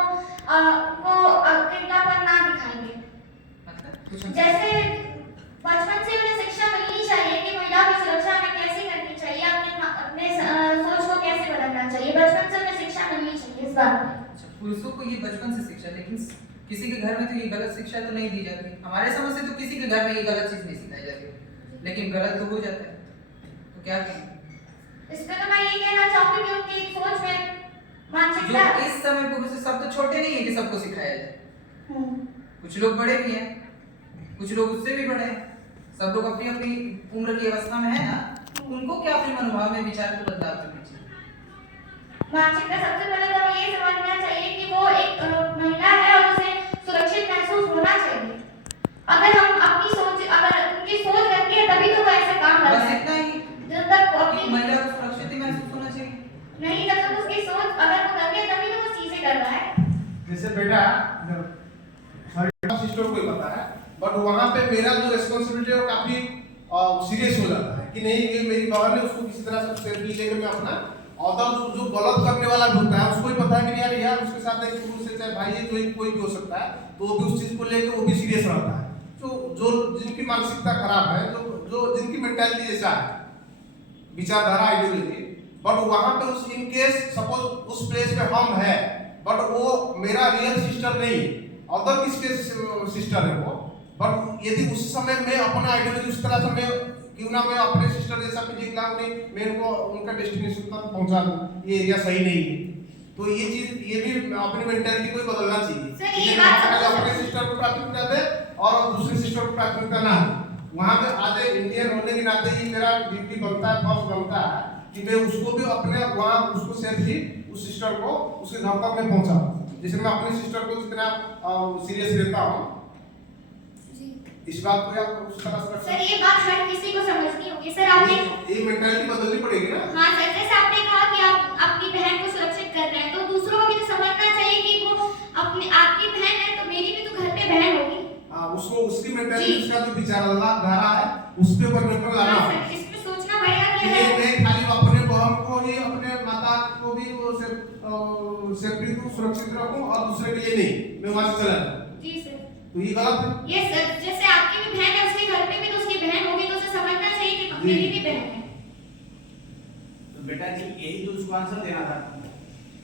उनको अकेलापन ना दिखाएंगे। जैसे बचपन से उन्हें शिक्षा मिलनी चाहिए कि महिला की सुरक्षा हमें कैसे करनी चाहिए, अपने सोच को कैसे बदलना चाहिए। बचपन से उन्हें शिक्षा मिलनी चाहिए इस बात में। पुरुषों को ये बचपन से शिक्षा, लेकिन किसी के घर में तो ये गलत शिक्षा तो नहीं दी जाती। हमारे समझ से तो किसी के घर में ये गलत चीज नहीं सिखाई जाती, लेकिन गलत तो हो जाता है। तो क्या कहें इस पे? तो मैं ये कहना चाहूंगी कि उनकी सोच में मानसिकता जो इस समय पुरुष सब तो छोटे नहीं है कि सबको सिखाया जाए। कुछ लोग बड़े भी हैं, कुछ लोग उससे भी बड़े हैं। सब लोग अपनी अपनी उम्र की अवस्था में है ना, उनको क्या अपने मनोभाव में विचार को बदलाव करना चाहिए। मानसिकता सबसे पहले तो ये समझना चाहिए कि वो एक महिला है और उसे सुरक्षित महसूस होना चाहिए। अगर हम अपनी सोच, अगर उनकी सोच रहती है तभी तो वो ऐसे काम करते हैं। बस इतना ही, जब तक अपनी महिला को सुरक्षित महसूस होना चाहिए नहीं, जब तक उसकी सोच अगर वो गलत है तभी तो वो चीजें कर रहा है। जैसे बेटा सिस्टर को ही पता है, बट वहां पे मेरा जो रिस्पांसिबिलिटी है वो काफी सीरियस हो जाता है कि नहीं, ये मेरी बहन है, उसको किसी तरह से सेफ्टी लेकर मैं अपना, और जो गलत करने वाला भी होता है उसको ही पता है कि यार उसके साथ एक पुरुष से चाहे भाई है, जो कोई भी हो सकता है, तो वो भी उस चीज को लेकर वो भी सीरियस रहता है। तो जो जिनकी मानसिकता खराब है, जो जिनकी मेंटालिटी जैसा है, विचारधारा, आइडियोलॉजी, बट वहां पे उस इन केस सपोज उस प्लेस पे हम है, बट वो मेरा रियल सिस्टर नहीं, अदर किसके सिस्टर है वो, बट यदि उस समय में अपना आइडियोलॉजी उस तरह से मैं क्यों ना मैं अपने सिस्टर जैसा फिजिक लाऊं, नहीं मैं उनको उनका डेस्टिनेशन तक पहुंचा दूं, ये एरिया सही नहीं है। तो ये चीज, ये भी अपनी मेंटालिटी को बदलना चाहिए। सर ये बात अपने सिस्टर को प्राथमिकता दे और दूसरे सिस्टर को प्राथमिकता ना दे। वहां पे आज इंडियन होने के नाते ही मेरा ड्यूटी बनता है, फर्ज बनता है कि मैं उसको भी अपने वहां उसको सेफली उस सिस्टर को उसके घर तक मैं पहुंचाऊं। जैसे मैं अपने सिस्टर को जितना सीरियस लेता हूं, इस बात को आप उस तरह से सर ये बात हर किसी को समझनी होगी। सर आपने ये मेंटालिटी बदलनी पड़ेगी ना। हाँ सर, जैसे आपने कहा कि आप अपनी बहन को सुरक्षित कर रहे हैं, तो दूसरों को भी तो समझना चाहिए कि वो अपनी आपकी बहन है तो मेरी भी तो घर पे बहन होगी। उसको उसकी मेंटालिटी, उसका जो विचारधारा है उस पे परिवर्तन लाना है। सर इस पे सोचना पड़ेगा कि है मैं खाली अपने बहन को ही, अपने माता को भी वो सेफ्टी को सुरक्षित रखूं और दूसरे के लिए नहीं, मैं वहां से चला जाऊं। जी सर, तो ये गलत है। ये सर जैसे आपकी भी बहन है, उसके घर पे भी तो उसकी बहन होगी, तो उसे समझना चाहिए कि मेरी भी बहन है। तो बेटा जी यही तो उसको आंसर देना था।